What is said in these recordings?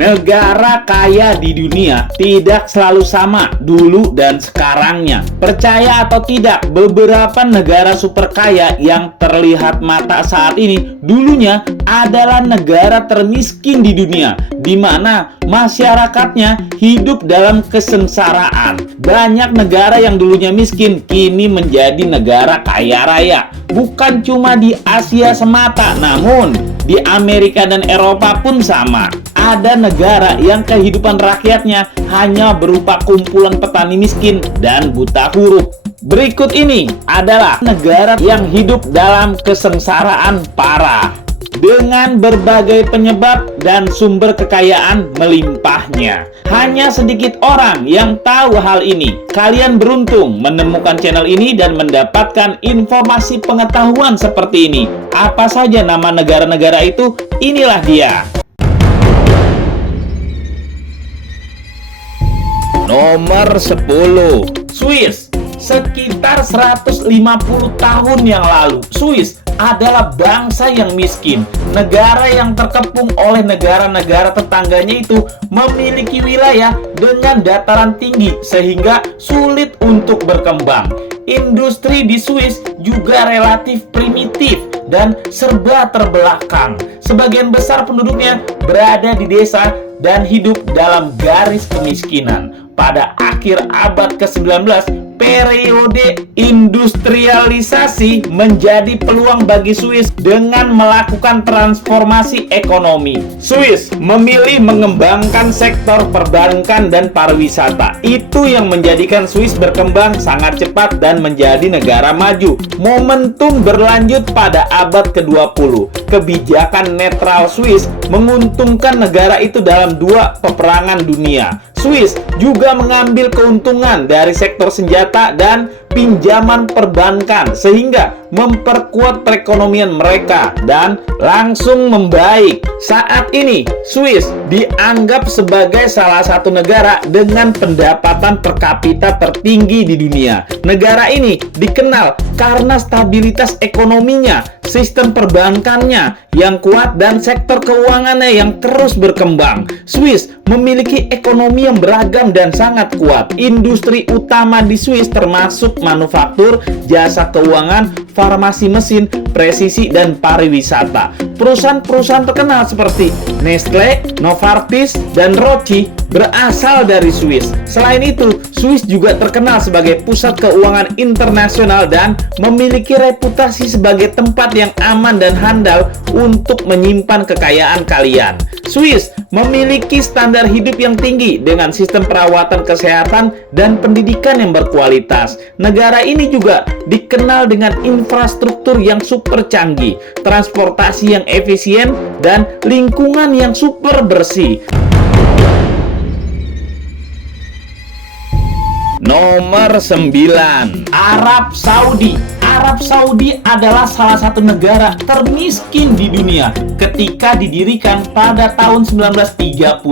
Negara kaya di dunia tidak selalu sama dulu dan sekarangnya. Percaya atau tidak, beberapa negara super kaya yang terlihat mata saat ini dulunya adalah negara termiskin di dunia, di mana masyarakatnya hidup dalam kesengsaraan. Banyak negara yang dulunya miskin kini menjadi negara kaya raya. Bukan cuma di Asia semata, namun di Amerika dan Eropa pun sama. Ada negara yang kehidupan rakyatnya hanya berupa kumpulan petani miskin dan buta huruf. Berikut ini adalah negara yang hidup dalam kesengsaraan parah, dengan berbagai penyebab dan sumber kekayaan melimpahnya. Hanya sedikit orang yang tahu hal ini. Kalian beruntung menemukan channel ini dan mendapatkan informasi pengetahuan seperti ini. Apa saja nama negara-negara itu? Inilah dia. Nomor 10, Swiss. Sekitar 150 tahun yang lalu, Swiss adalah bangsa yang miskin. Negara yang terkepung oleh negara-negara tetangganya itu memiliki wilayah dengan dataran tinggi sehingga sulit untuk berkembang. Industri di Swiss juga relatif primitif dan serba terbelakang. Sebagian besar penduduknya berada di desa dan hidup dalam garis kemiskinan. Pada akhir abad ke-19, periode industrialisasi menjadi peluang bagi Swiss dengan melakukan transformasi ekonomi. Swiss memilih mengembangkan sektor perbankan dan pariwisata. Itu yang menjadikan Swiss berkembang sangat cepat dan menjadi negara maju. Momentum berlanjut pada abad ke-20. Kebijakan netral Swiss menguntungkan negara itu dalam dua peperangan dunia. Swiss juga mengambil keuntungan dari sektor senjata dan pinjaman perbankan sehingga memperkuat perekonomian mereka dan langsung membaik. Saat ini, Swiss dianggap sebagai salah satu negara dengan pendapatan per kapita tertinggi di dunia. Negara ini dikenal karena stabilitas ekonominya, sistem perbankannya yang kuat, dan sektor keuangannya yang terus berkembang. Swiss memiliki ekonomi yang beragam dan sangat kuat. Industri utama di Swiss termasuk manufaktur, jasa keuangan, farmasi mesin, presisi, dan pariwisata. Perusahaan-perusahaan terkenal seperti Nestle, Novartis, dan Roche berasal dari Swiss. Selain itu, Swiss juga terkenal sebagai pusat keuangan internasional dan memiliki reputasi sebagai tempat yang aman dan handal untuk menyimpan kekayaan kalian. Swiss memiliki standar hidup yang tinggi dengan sistem perawatan kesehatan dan pendidikan yang berkualitas. Negara ini juga dikenal dengan infrastruktur yang super canggih, transportasi yang efisien, dan lingkungan yang super bersih. Nomor 9, Arab Saudi. Arab Saudi adalah salah satu negara termiskin di dunia ketika didirikan pada tahun 1932.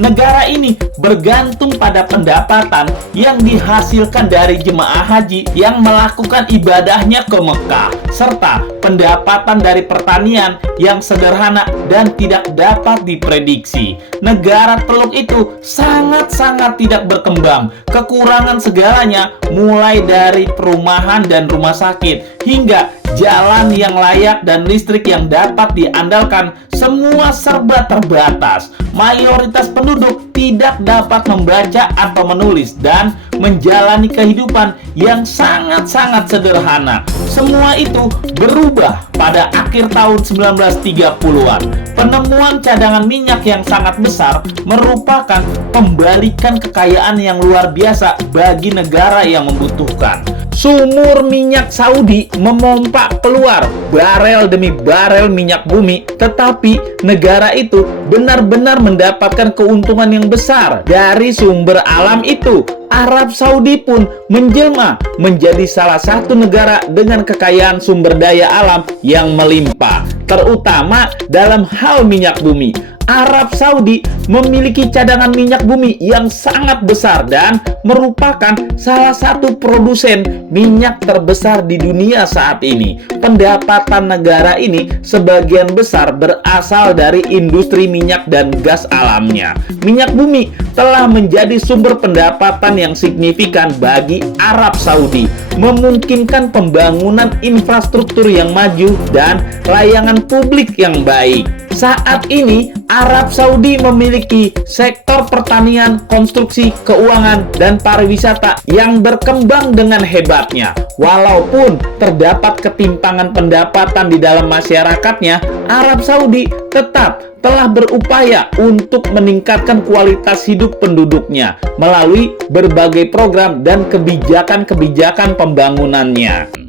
Negara ini bergantung pada pendapatan yang dihasilkan dari jemaah haji yang melakukan ibadahnya ke Mekah, serta pendapatan dari pertanian yang sederhana dan tidak dapat diprediksi. Negara Teluk itu sangat-sangat tidak berkembang, kekurangan segalanya mulai dari perumahan dan rumah sakit hingga jalan yang layak dan listrik yang dapat diandalkan, semua serba terbatas. Mayoritas penduduk tidak dapat membaca atau menulis dan menjalani kehidupan yang sangat-sangat sederhana. Semua itu berubah pada akhir tahun 1930-an. Penemuan cadangan minyak yang sangat besar merupakan pembalikan kekayaan yang luar biasa bagi negara yang membutuhkan. Sumur minyak Saudi memompa keluar barel demi barel minyak bumi, tetapi negara itu benar-benar mendapatkan keuntungan yang besar dari sumber alam itu. Arab Saudi pun menjelma menjadi salah satu negara dengan kekayaan sumber daya alam yang melimpah, terutama dalam hal minyak bumi. Arab Saudi memiliki cadangan minyak bumi yang sangat besar dan merupakan salah satu produsen minyak terbesar di dunia saat ini. Pendapatan negara ini sebagian besar berasal dari industri minyak dan gas alamnya. Minyak bumi telah menjadi sumber pendapatan yang signifikan bagi Arab Saudi, memungkinkan pembangunan infrastruktur yang maju dan layanan publik yang baik. Saat ini, Arab Saudi memiliki sektor pertanian, konstruksi, keuangan, dan pariwisata yang berkembang dengan hebatnya. Walaupun terdapat ketimpangan pendapatan di dalam masyarakatnya, Arab Saudi tetap telah berupaya untuk meningkatkan kualitas hidup penduduknya melalui berbagai program dan kebijakan-kebijakan pembangunannya.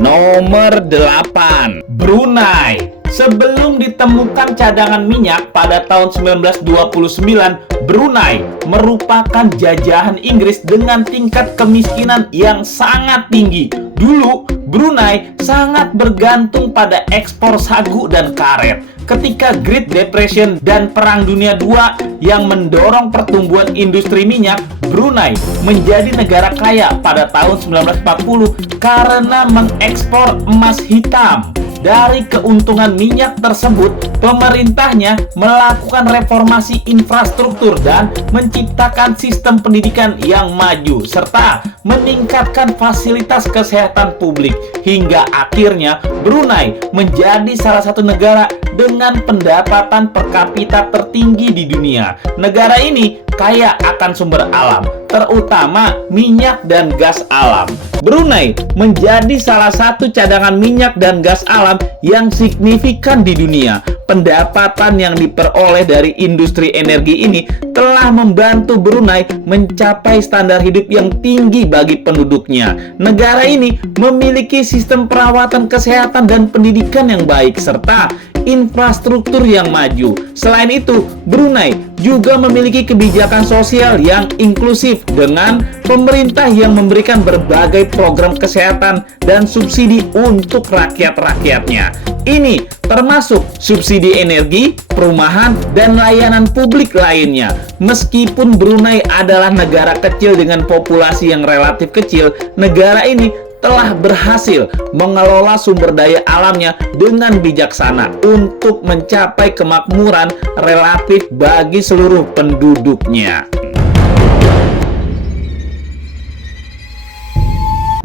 Nomor 8, Brunei. Sebelum ditemukan cadangan minyak pada tahun 1929, Brunei merupakan jajahan Inggris dengan tingkat kemiskinan yang sangat tinggi. Dulu, Brunei sangat bergantung pada ekspor sagu dan karet. Ketika Great Depression dan Perang Dunia II yang mendorong pertumbuhan industri minyak, Brunei menjadi negara kaya pada tahun 1940 karena mengekspor emas hitam. Dari keuntungan minyak tersebut, pemerintahnya melakukan reformasi infrastruktur dan menciptakan sistem pendidikan yang maju, serta meningkatkan fasilitas kesehatan publik. Hingga akhirnya Brunei menjadi salah satu negara dengan pendapatan per kapita tertinggi di dunia. Negara ini kaya akan sumber alam, terutama minyak dan gas alam. Brunei menjadi salah satu cadangan minyak dan gas alam yang signifikan di dunia. Pendapatan yang diperoleh dari industri energi ini telah membantu Brunei mencapai standar hidup yang tinggi bagi penduduknya. Negara ini memiliki sistem perawatan kesehatan dan pendidikan yang baik, serta infrastruktur yang maju. Selain itu, Brunei juga memiliki kebijakan sosial yang inklusif dengan pemerintah yang memberikan berbagai program kesehatan dan subsidi untuk rakyat-rakyatnya. Ini termasuk subsidi energi, perumahan, dan layanan publik lainnya. Meskipun Brunei adalah negara kecil dengan populasi yang relatif kecil, negara ini telah berhasil mengelola sumber daya alamnya dengan bijaksana untuk mencapai kemakmuran relatif bagi seluruh penduduknya.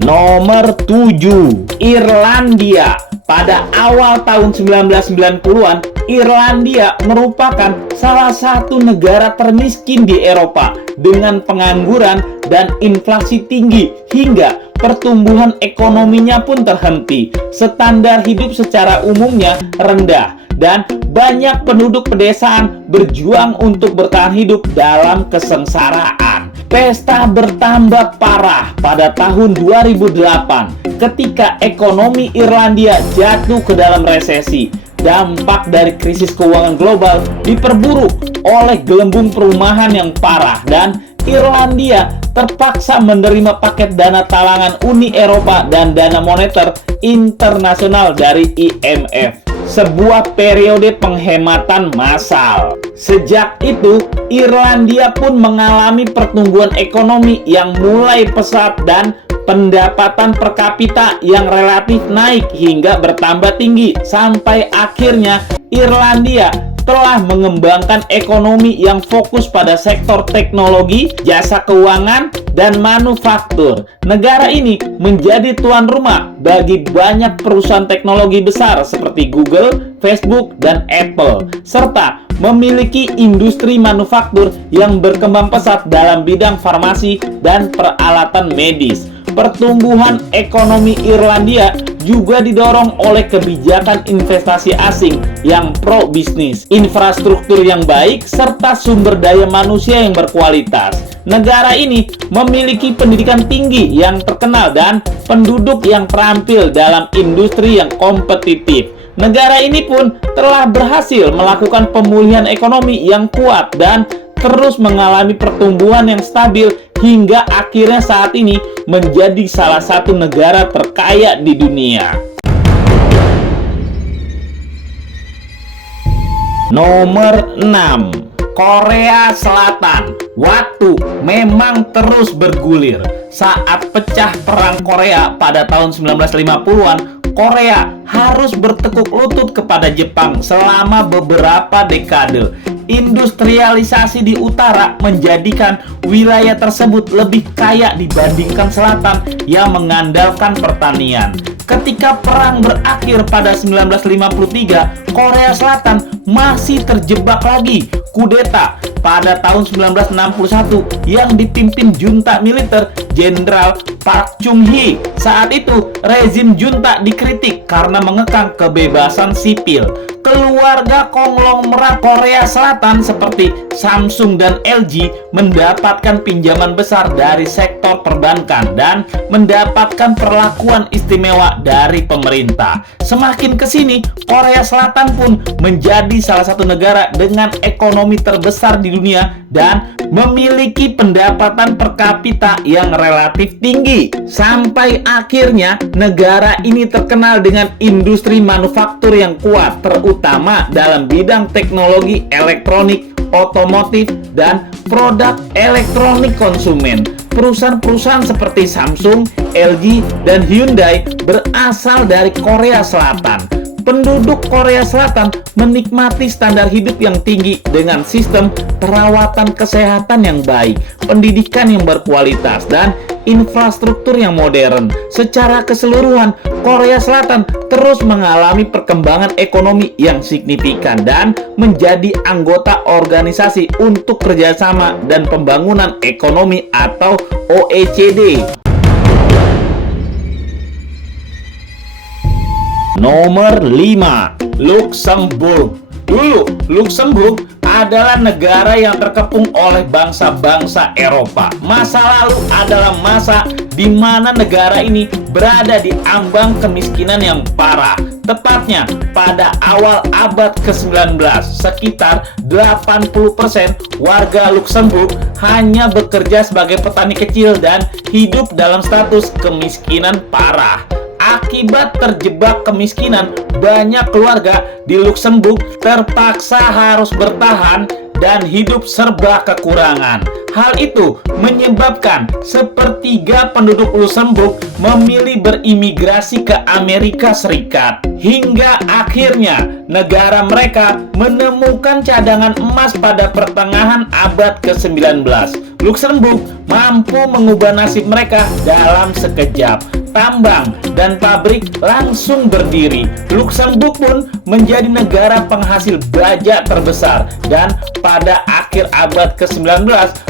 Nomor 7, Irlandia. Pada awal tahun 1990-an, Irlandia merupakan salah satu negara termiskin di Eropa dengan pengangguran dan inflasi tinggi hingga pertumbuhan ekonominya pun terhenti. Standar hidup secara umumnya rendah dan banyak penduduk pedesaan berjuang untuk bertahan hidup dalam kesengsaraan. Pesta bertambah parah pada tahun 2008 ketika ekonomi Irlandia jatuh ke dalam resesi. Dampak dari krisis keuangan global diperburuk oleh gelembung perumahan yang parah dan Irlandia terpaksa menerima paket dana talangan Uni Eropa dan dana moneter internasional dari IMF. Sebuah periode penghematan massal. Sejak itu, Irlandia pun mengalami pertumbuhan ekonomi yang mulai pesat dan pendapatan per kapita yang relatif naik hingga bertambah tinggi. Sampai akhirnya Irlandia telah mengembangkan ekonomi yang fokus pada sektor teknologi, jasa keuangan, dan manufaktur. Negara ini menjadi tuan rumah bagi banyak perusahaan teknologi besar seperti Google, Facebook, dan Apple, serta memiliki industri manufaktur yang berkembang pesat dalam bidang farmasi dan peralatan medis. Pertumbuhan ekonomi Irlandia juga didorong oleh kebijakan investasi asing yang pro bisnis, infrastruktur yang baik, serta sumber daya manusia yang berkualitas. Negara ini memiliki pendidikan tinggi yang terkenal dan penduduk yang terampil dalam industri yang kompetitif. Negara ini pun telah berhasil melakukan pemulihan ekonomi yang kuat dan terus mengalami pertumbuhan yang stabil hingga akhirnya saat ini menjadi salah satu negara terkaya di dunia. Nomor 6, Korea Selatan. Waktu memang terus bergulir. Saat pecah perang Korea pada tahun 1950-an, Korea harus bertekuk lutut kepada Jepang selama beberapa dekade. Industrialisasi di utara menjadikan wilayah tersebut lebih kaya dibandingkan selatan yang mengandalkan pertanian. Ketika perang berakhir pada 1953, Korea Selatan masih terjebak lagi kudeta pada tahun 1961 yang dipimpin junta militer Jenderal Park Chung-hee. Saat itu, rezim junta dikritik karena mengekang kebebasan sipil. Keluarga konglomerat Korea Selatan seperti Samsung dan LG mendapatkan pinjaman besar dari sektor perbankan dan mendapatkan perlakuan istimewa dari pemerintah. Semakin kesini, Korea Selatan pun menjadi salah satu negara dengan ekonomi terbesar di dunia dan memiliki pendapatan per kapita yang relatif tinggi. Sampai akhirnya negara ini terkenal dengan industri manufaktur yang kuat, terutama dalam bidang teknologi elektronik, otomotif, dan produk elektronik konsumen. Perusahaan-perusahaan seperti Samsung, LG, dan Hyundai berasal dari Korea Selatan. Penduduk Korea Selatan menikmati standar hidup yang tinggi dengan sistem perawatan kesehatan yang baik, pendidikan yang berkualitas, dan infrastruktur yang modern. Secara keseluruhan, Korea Selatan terus mengalami perkembangan ekonomi yang signifikan dan menjadi anggota Organisasi untuk Kerjasama dan Pembangunan Ekonomi atau OECD. Nomor 5, Luxembourg. Dulu, Luxembourg adalah negara yang terkepung oleh bangsa-bangsa Eropa. Masa lalu adalah masa di mana negara ini berada di ambang kemiskinan yang parah. Tepatnya pada awal abad ke-19, sekitar 80% warga Luxembourg hanya bekerja sebagai petani kecil dan hidup dalam status kemiskinan parah. Akibat terjebak kemiskinan, banyak keluarga di Luxembourg terpaksa harus bertahan dan hidup serba kekurangan. Hal itu menyebabkan sepertiga penduduk Luxembourg memilih berimigrasi ke Amerika Serikat. Hingga akhirnya negara mereka menemukan cadangan emas pada pertengahan abad ke-19. Luxembourg mampu mengubah nasib mereka dalam sekejap. Tambang dan pabrik langsung berdiri. Luxembourg pun menjadi negara penghasil baja terbesar, dan pada akhir abad ke-19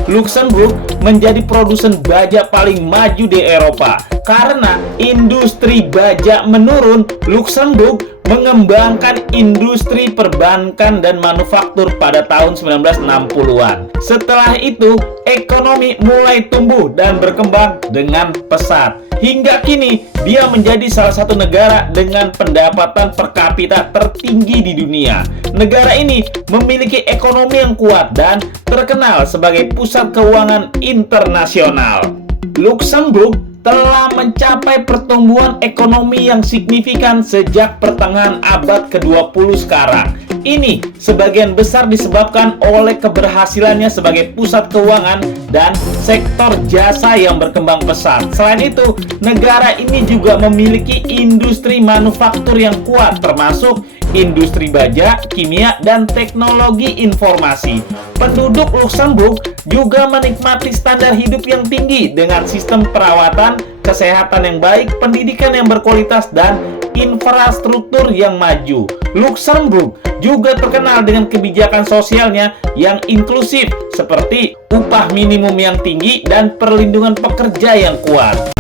Luxembourg menjadi produsen baja paling maju di Eropa. Karena industri baja menurun, Luxembourg mengembangkan industri perbankan dan manufaktur pada tahun 1960-an. Setelah itu, ekonomi mulai tumbuh dan berkembang dengan pesat. Hingga kini, dia menjadi salah satu negara dengan pendapatan per kapita tertinggi di dunia. Negara ini memiliki ekonomi yang kuat dan terkenal sebagai pusat keuangan internasional. Luxembourg telah mencapai pertumbuhan ekonomi yang signifikan sejak pertengahan abad ke-20 sekarang. Ini sebagian besar disebabkan oleh keberhasilannya sebagai pusat keuangan dan sektor jasa yang berkembang pesat. Selain itu, negara ini juga memiliki industri manufaktur yang kuat, termasuk industri baja, kimia, dan teknologi informasi. Penduduk Luxembourg juga menikmati standar hidup yang tinggi dengan sistem perawatan, kesehatan yang baik, pendidikan yang berkualitas, dan infrastruktur yang maju. Luxembourg juga terkenal dengan kebijakan sosialnya yang inklusif, seperti upah minimum yang tinggi dan perlindungan pekerja yang kuat.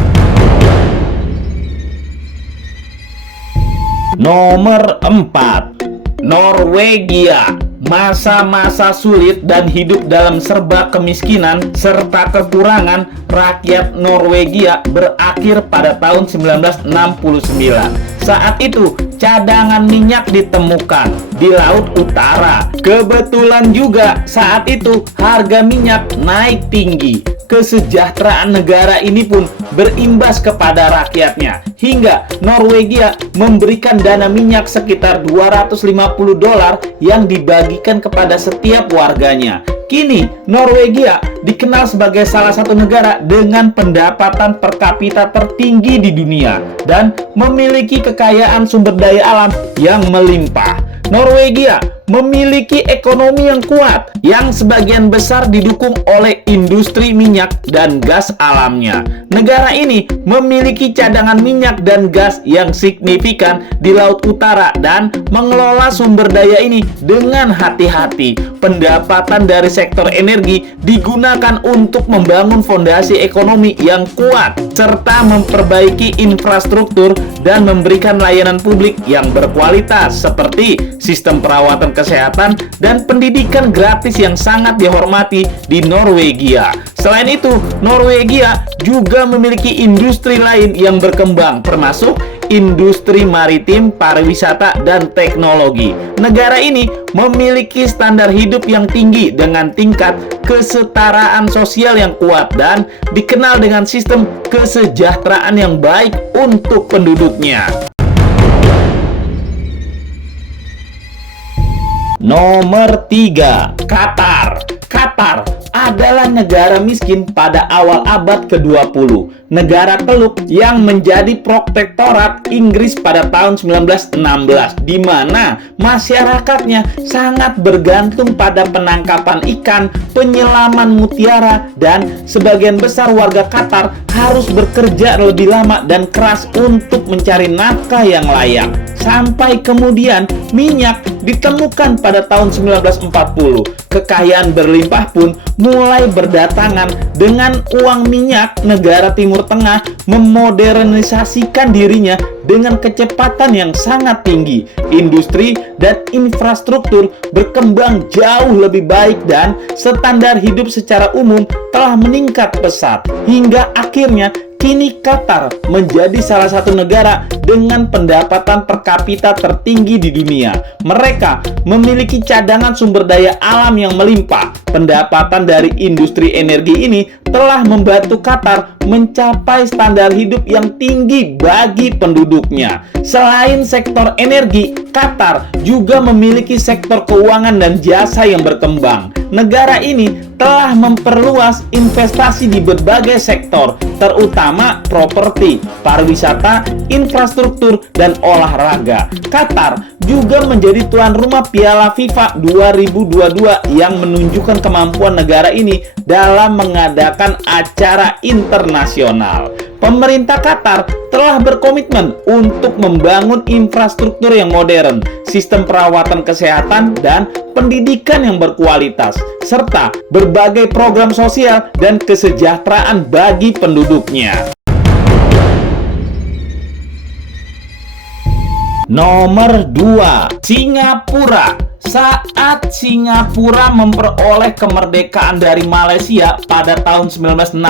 Nomor 4, Norwegia. Masa-masa sulit dan hidup dalam serba kemiskinan serta kekurangan rakyat Norwegia berakhir pada tahun 1969. Saat itu, cadangan minyak ditemukan di Laut Utara. Kebetulan juga saat itu harga minyak naik tinggi. kesejahteraan negara ini pun berimbas kepada rakyatnya. Hingga Norwegia memberikan dana minyak sekitar $250 yang dibagikan kepada setiap warganya. Kini, Norwegia dikenal sebagai salah satu negara dengan pendapatan per kapita tertinggi di dunia dan memiliki kekayaan sumber daya alam yang melimpah. Norwegia memiliki ekonomi yang kuat yang sebagian besar didukung oleh industri minyak dan gas alamnya. Negara ini memiliki cadangan minyak dan gas yang signifikan di Laut Utara dan mengelola sumber daya ini dengan hati-hati. Pendapatan dari sektor energi digunakan untuk membangun fondasi ekonomi yang kuat serta memperbaiki infrastruktur dan memberikan layanan publik yang berkualitas seperti sistem perawatan kesehatan dan pendidikan gratis yang sangat dihormati di Norwegia. Selain itu, Norwegia juga memiliki industri lain yang berkembang, termasuk industri maritim, pariwisata, dan teknologi. Negara ini memiliki standar hidup yang tinggi dengan tingkat kesetaraan sosial yang kuat dan dikenal dengan sistem kesejahteraan yang baik untuk penduduknya. Nomor 3, Qatar. Qatar adalah negara miskin pada awal abad ke-20. Negara Teluk yang menjadi protektorat Inggris pada tahun 1916, di mana masyarakatnya sangat bergantung pada penangkapan ikan, penyelaman mutiara, dan sebagian besar warga Qatar harus bekerja lebih lama dan keras untuk mencari nafkah yang layak. Sampai kemudian minyak ditemukan pada tahun 1940. Kekayaan berlimpah pun mulai berdatangan. Dengan uang minyak, negara Timur Tengah memodernisasikan dirinya dengan kecepatan yang sangat tinggi. Industri dan infrastruktur berkembang jauh lebih baik dan standar hidup secara umum telah meningkat pesat. Hingga akhirnya kini Qatar menjadi salah satu negara dengan pendapatan per kapita tertinggi di dunia. Mereka memiliki cadangan sumber daya alam yang melimpah. Pendapatan dari industri energi ini telah membantu Qatar mencapai standar hidup yang tinggi bagi penduduknya. Selain sektor energi, Qatar juga memiliki sektor keuangan dan jasa yang berkembang. Negara ini telah memperluas investasi di berbagai sektor, terutama properti, pariwisata, infrastruktur, dan olahraga. Qatar juga menjadi tuan rumah Piala FIFA 2022 yang menunjukkan kemampuan negara ini dalam mengadakan acara internasional. Pemerintah Qatar telah berkomitmen untuk membangun infrastruktur yang modern, sistem perawatan kesehatan, dan pendidikan yang berkualitas, serta berbagai program sosial dan kesejahteraan bagi penduduknya. Nomor 2, Singapura. Saat Singapura memperoleh kemerdekaan dari Malaysia pada tahun 1965,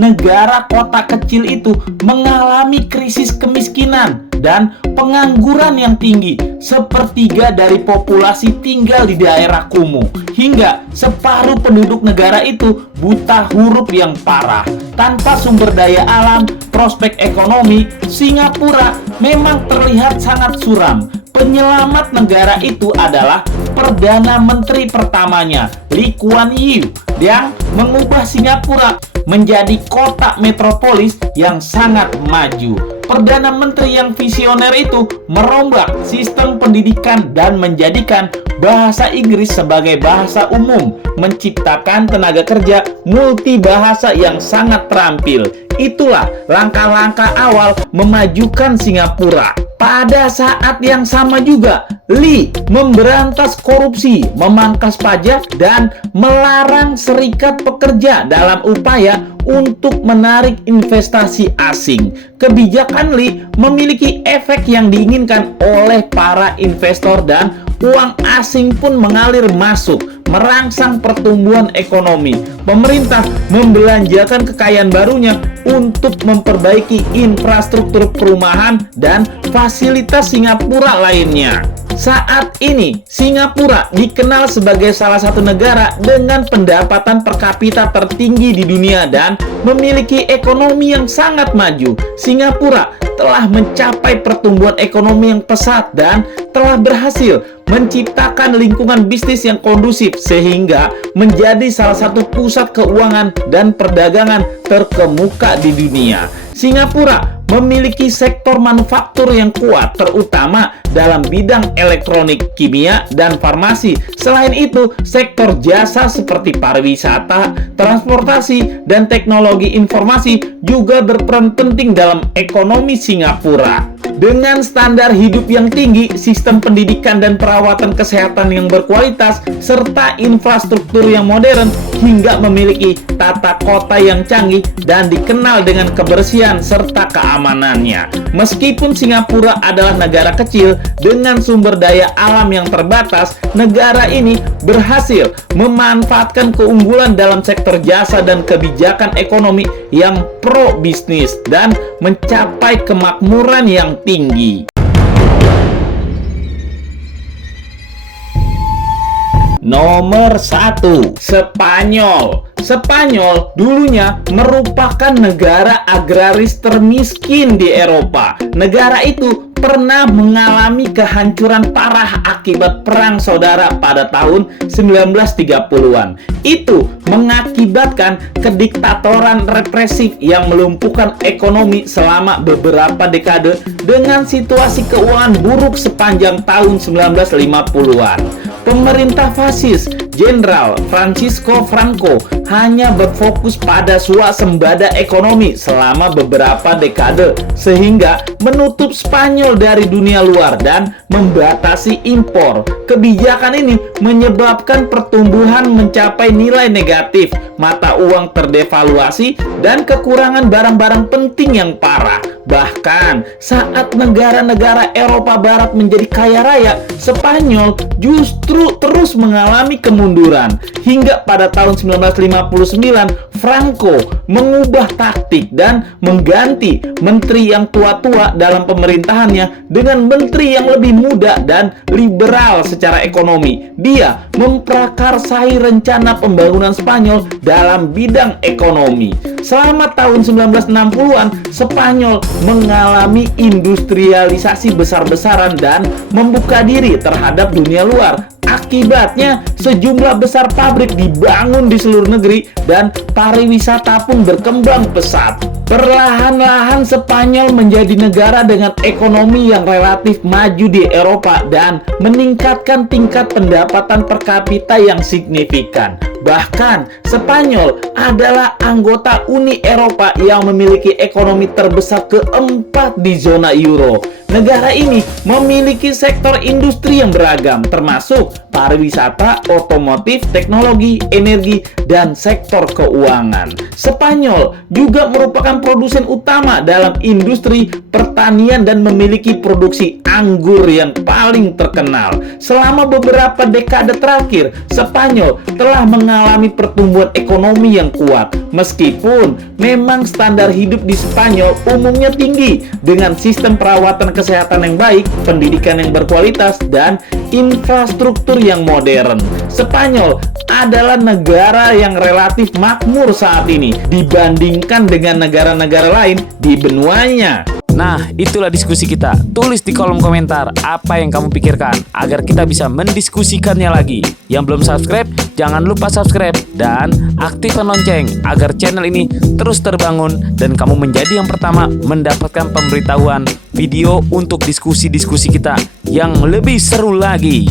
negara kota kecil itu mengalami krisis kemiskinan dan pengangguran yang tinggi. Sepertiga dari populasi tinggal di daerah kumuh, hingga separuh penduduk negara itu buta huruf yang parah. Tanpa sumber daya alam, prospek ekonomi, Singapura memang terlihat sangat suram. Penyelamat negara itu adalah Perdana Menteri pertamanya, Lee Kuan Yew, yang mengubah Singapura menjadi kota metropolis yang sangat maju. Perdana Menteri yang visioner itu merombak sistem pendidikan dan menjadikan bahasa Inggris sebagai bahasa umum, menciptakan tenaga kerja multibahasa yang sangat terampil. Itulah langkah-langkah awal memajukan Singapura. Pada saat yang sama juga, Lee memberantas korupsi, memangkas pajak, dan melarang serikat pekerja dalam upaya untuk menarik investasi asing. Kebijakan Lee memiliki efek yang diinginkan oleh para investor dan uang asing pun mengalir masuk, merangsang pertumbuhan ekonomi. Pemerintah membelanjakan kekayaan barunya untuk memperbaiki infrastruktur perumahan dan fasilitas Singapura lainnya. Saat ini, Singapura dikenal sebagai salah satu negara dengan pendapatan per kapita tertinggi di dunia dan memiliki ekonomi yang sangat maju. Singapura telah mencapai pertumbuhan ekonomi yang pesat dan telah berhasil menciptakan lingkungan bisnis yang kondusif sehingga menjadi salah satu pusat keuangan dan perdagangan terkemuka di dunia. Singapura memiliki sektor manufaktur yang kuat, terutama dalam bidang elektronik, kimia, dan farmasi. Selain itu, sektor jasa seperti pariwisata, transportasi, dan teknologi informasi juga berperan penting dalam ekonomi Singapura. Dengan standar hidup yang tinggi, sistem pendidikan dan perawatan kesehatan yang berkualitas, serta infrastruktur yang modern, hingga memiliki tata kota yang canggih dan dikenal dengan kebersihan serta keamanannya. Meskipun Singapura adalah negara kecil dengan sumber daya alam yang terbatas, negara ini berhasil memanfaatkan keunggulan dalam sektor jasa dan kebijakan ekonomi yang pro bisnis dan mencapai kemakmuran yang tinggi. Nomor 1, Spanyol. Spanyol dulunya merupakan negara agraris termiskin di Eropa. Negara itu pernah mengalami kehancuran parah akibat perang saudara pada tahun 1930-an. Itu mengakibatkan kediktatoran represif yang melumpuhkan ekonomi selama beberapa dekade dengan situasi keuangan buruk sepanjang tahun 1950-an. Pemerintah fasis Jenderal Francisco Franco hanya berfokus pada swasembada ekonomi selama beberapa dekade sehingga menutup Spanyol dari dunia luar dan membatasi impor. Kebijakan ini menyebabkan pertumbuhan mencapai nilai negatif, mata uang terdevaluasi, dan kekurangan barang-barang penting yang parah. Bahkan saat negara-negara Eropa Barat menjadi kaya raya, Spanyol justru terus mengalami kemunduran. Hingga pada tahun 1959, Franco mengubah taktik dan mengganti menteri yang tua-tua dalam pemerintahannya dengan menteri yang lebih muda dan liberal secara ekonomi. Dia memprakarsai rencana pembangunan Spanyol dalam bidang ekonomi. Selama tahun 1960-an, Spanyol mengalami industrialisasi besar-besaran dan membuka diri terhadap dunia luar. Akibatnya, sejumlah besar pabrik dibangun di seluruh negeri dan pariwisata pun berkembang pesat. Perlahan-lahan Spanyol menjadi negara dengan ekonomi yang relatif maju di Eropa dan meningkatkan tingkat pendapatan per kapita yang signifikan. Bahkan, Spanyol adalah anggota Uni Eropa yang memiliki ekonomi terbesar keempat di zona euro. Negara ini memiliki sektor industri yang beragam, termasuk pariwisata, otomotif, teknologi, energi, dan sektor keuangan. Spanyol juga merupakan produsen utama dalam industri pertanian dan memiliki produksi anggur yang paling terkenal. Selama beberapa dekade terakhir, Spanyol telah mengalami pertumbuhan ekonomi yang kuat. Meskipun memang standar hidup di Spanyol umumnya tinggi dengan sistem perawatan kesehatan yang baik, pendidikan yang berkualitas, dan infrastruktur yang modern. Spanyol adalah negara yang relatif makmur saat ini dibandingkan dengan negara-negara lain di benuanya. Nah, itulah diskusi kita. Tulis di kolom komentar apa yang kamu pikirkan agar kita bisa mendiskusikannya lagi. Yang belum subscribe, jangan lupa subscribe dan aktifkan lonceng agar channel ini terus terbangun dan kamu menjadi yang pertama mendapatkan pemberitahuan video untuk diskusi-diskusi kita yang lebih seru lagi.